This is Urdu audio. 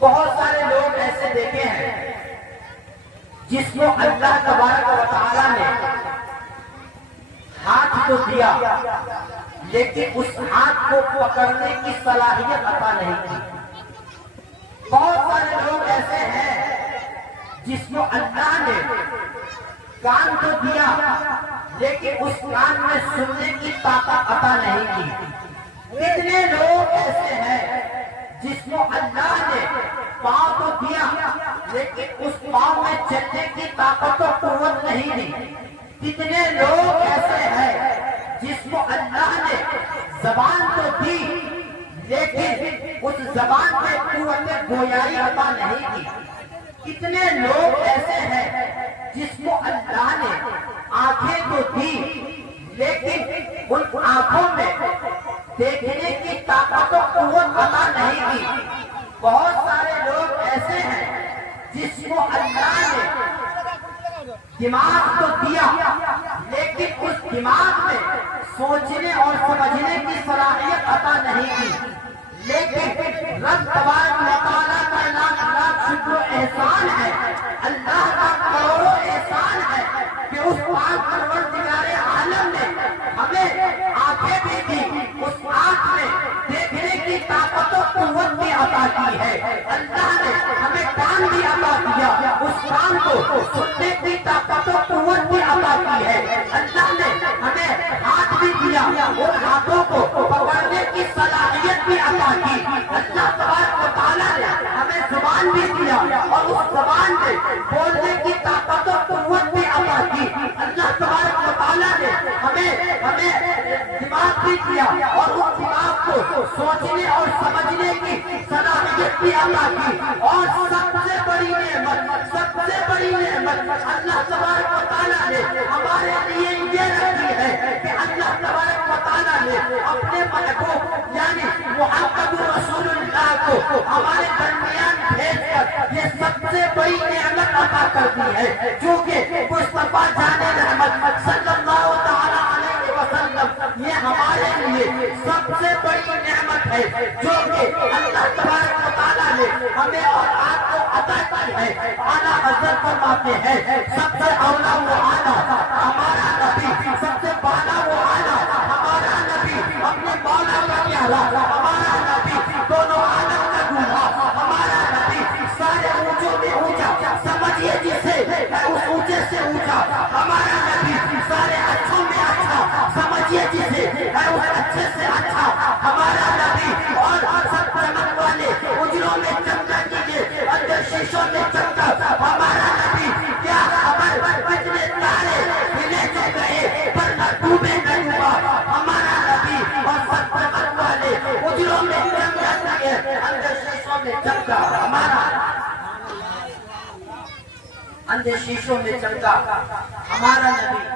بہت سارے لوگ ایسے دیکھے ہیں جس کو اللہ تبارک و تعالیٰ نے ہاتھ تو دیا لیکن اس ہاتھ کو پکڑنے کی صلاحیت عطا نہیں کی۔ بہت سارے لوگ ایسے ہیں جس کو اللہ نے کان تو دیا لیکن اس کان میں سننے کی طاقت عطا نہیں کی۔ کتنے لوگ ایسے ہیں جس کو اللہ نے پاؤں تو دیا لیکن اس پاؤں میں چلنے کی طاقت و قوت نہیں دی۔ کتنے لوگ ایسے ہیں جس کو اللہ نے زبان تو دی لیکن اس زبان میں قوت گویائی عطا نہیں دی۔ کتنے لوگ ایسے ہیں جس کو اللہ نے آنکھیں تو دی لیکن ان آنکھوں میں دیکھنے کی طاقت و قوت عطا نہیں دی۔ بہت سارے لوگ ایسے ہیں جس کو اللہ نے دماغ تو دیا لیکن اس دماغ میں سوچنے اور سمجھنے کی صلاحیت عطا نہیں کی۔ لیکن رب تبارک و تعالیٰ کا لاکھ لاکھ شکر و احسان ہے، اللہ کا کروڑوں احسان ہے کہ اس پاک پروردگار عالم نے ہمیں آنکھیں بھی دی، اس آنکھ میں دیکھنے کی طاقت و قوت بھی عطا کی ہے۔ اللہ نے ہمیں کان بھی عطا کیا، اس کان کو سننے کی طاقت و قوت بھی عطا کی ہے۔ اللہ نے ہمیں ہاتھ بھی دیا، ان ہاتھوں کو پکڑنے کی صلاحیت بھی عطا کی۔ اللہ تبارک و تعالیٰ نے ہمیں زبان بھی دیا اور اس زبان میں بولنے کی طاقت و قوت بھی عطا کی۔ اللہ تبارک و تعالیٰ نے ہمیں دماغ بھی دیا اور اس دماغ کو سوچنے اور سمجھنے کی صلاحیت بھی عطا کی۔ اور سب سے بڑی نعمت اللہ تبارک و تعالیٰ نے ہمارے لیے یہ رکھی ہے کہ اللہ تبارک و تعالیٰ نے اپنے محبوب یعنی محمد رسول اللہ کو ہمارے درمیان بھیج کر یہ سب سے بڑی نعمت عطا کر دی ہے، کیونکہ مصطفیٰ جان رحمت صلی اللہ تعالیٰ علیہ وسلم یہ ہمارے لیے سب سے بڑی نعمت ہے جو کہ اللہ تبارک و تعالیٰ نے ہمیں اور آپ کو عطا کی ہے۔ اعلیٰ حضرت فرماتے ہیں سب سے اولا وہ اعلیٰ ہمارا نبی، سب سے بالا وہ اعلیٰ ہمارا نبی، اپنے مولا کا پیارا ہمارا نبی، دونوں عالم کا دولہا ہمارا نبی، سارے اونچوں میں اونچا سمجھیے جسے اس اونچے سے اونچا ہمارا نبی، سارے اچھوں میں اچھا سمجھیے جسے اس اچھے سے اچھا ہمارا نبی، اور سب چمک والے اجروں میں چمکا کیجیے اندر شیشوں میں چمکا ہمارا نبی۔ کیا خبر کتنے تارے ہلے جو گئے پر نہ ڈوبے نہ ڈوبا ہمارا نبی، اور سب چمک والے اجروں میں چمکا کیجیے اندر شیشوں میں چمکا ہمارا، اندر شیشوں میں چمکا ہمارا نبی۔